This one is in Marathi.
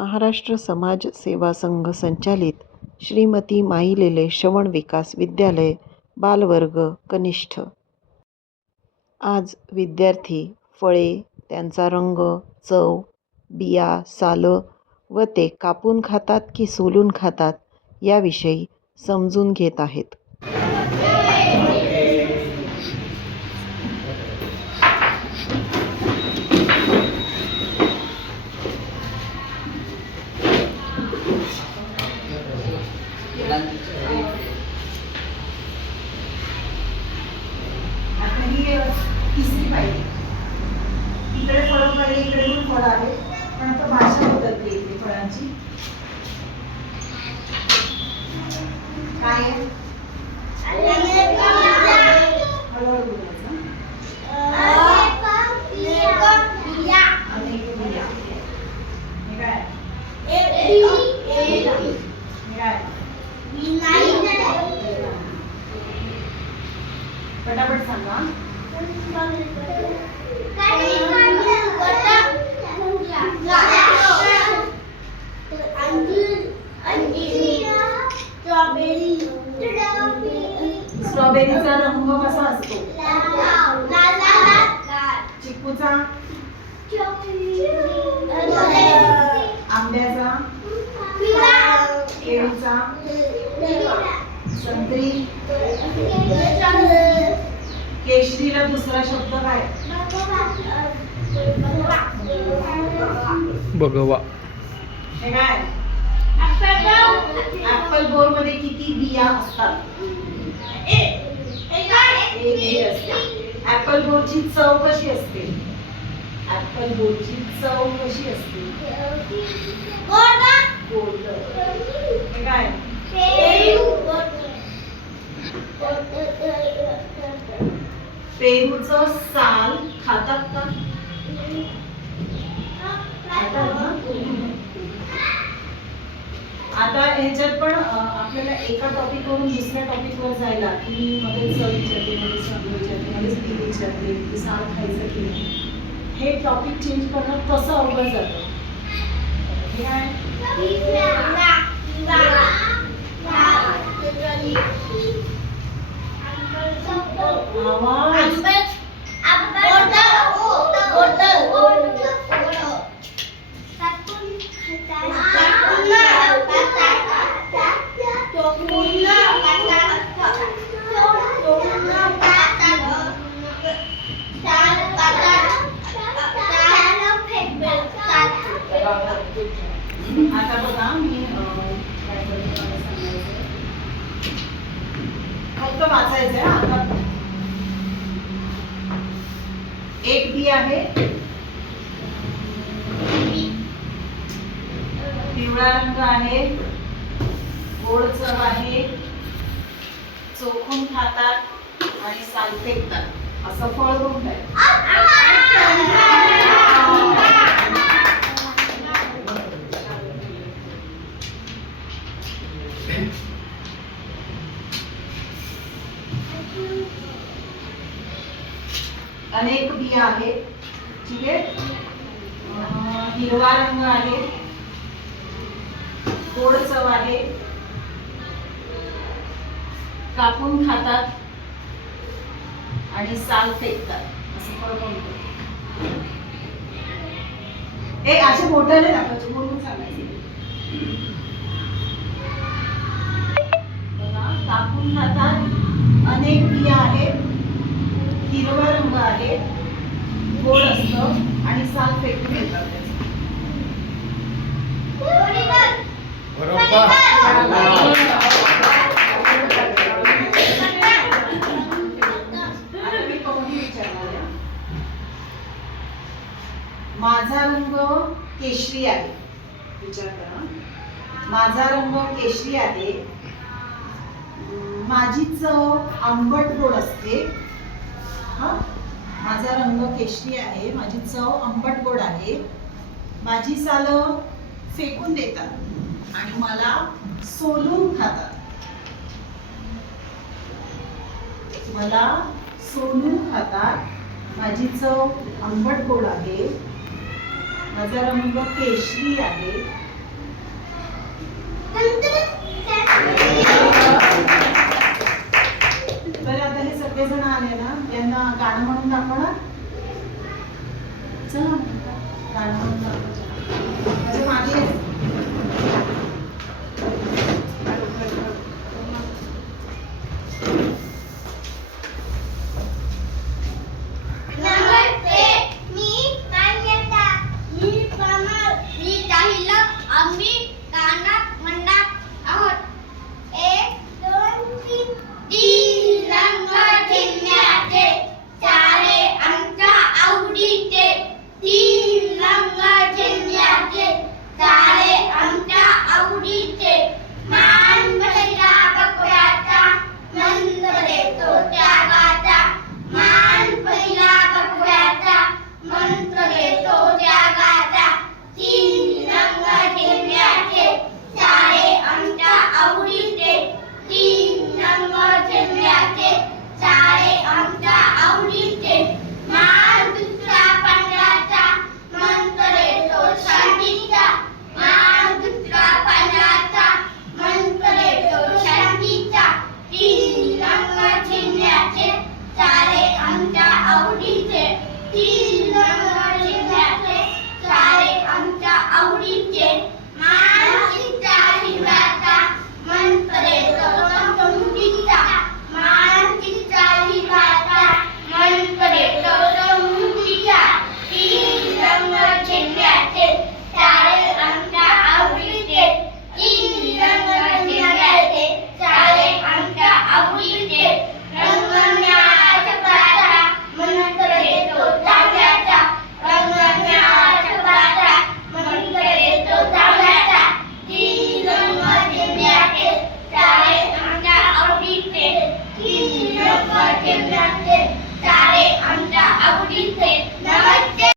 महाराष्ट्र समाज सेवा संघ संचालित श्रीमती माईलेले श्रवण विकास विद्यालय बालवर्ग कनिष्ठ. आज विद्यार्थी फळे त्यांचा रंग चव बिया सालं व ते कापून खातात की सोलून खातात याविषयी समजून घेत आहेत आता ही तिसरी पाहिजे इकडे फळं पाहिजे इकडे पण फळं आहे पण आता भाषा बदलते इकडे फळांची. काय पटापट सांगा स्ट्रॉबेरीचा रंग कसा असतो? चिकूचा? आंब्याचा? केळीचा? संत्री? केशरीला दुसरा शब्द काय? भगवा हे काय? ऍपल बोरमध्ये किती बिया असतात? ऍपल बोरची चव कशी असते? ऍपल बोरची चव कशी असते? गोड हे काय? पेरूचं साल खातात का खातात ना? आता ह्याच्यात पण आपल्याला एका टॉपिक वरून दुसऱ्या टॉपिक वर जायला की मध्ये चव विचारते मध्येच शब्द विचारते मध्येच ती विचारते की साल खायचं की नाही हे टॉपिक चेंज करणं कसं अवघड जातं? हे आहे आवाज? आता बघा मी काय मला सांगायचं फक्त वाचायचंय आहे आता एक बी आहे. पिवळा रंग आहे. गोड चव आहे. चोखून खातात आणि साल फेकतात असं फळ कोणतं आहे? अनेक बिया आहेत. ठीक आहे? हिरवा रंग आहे. गोड चव आहे. कापून खातात. आणि साल फेकतात. असं फळ कोणतं ए असे मोठ्याने दाखवायचे बोलून सांगायचे बघा कापून खातात. अनेक बिया आहेत. हिरवा रंग आहे गोड असतं आणि साल फेकून येतात माझा रंग केशरी आहे. विचार करा. माझा रंग केशरी आहे. माझी चव आंबट गोड असते. हा? माझा रंग केशरी आहे माझी चव आंबट गोड आहे. माझी सालं फेकून देतात आणि मला सोलून खातात. मला सोलून खातात. माझी चव आंबट गोड आहे. माझा रंग केशरी आहे. ते जण आले ना यांना गाणं म्हणून दाखवणार चला गाणं म्हणून दाखवणार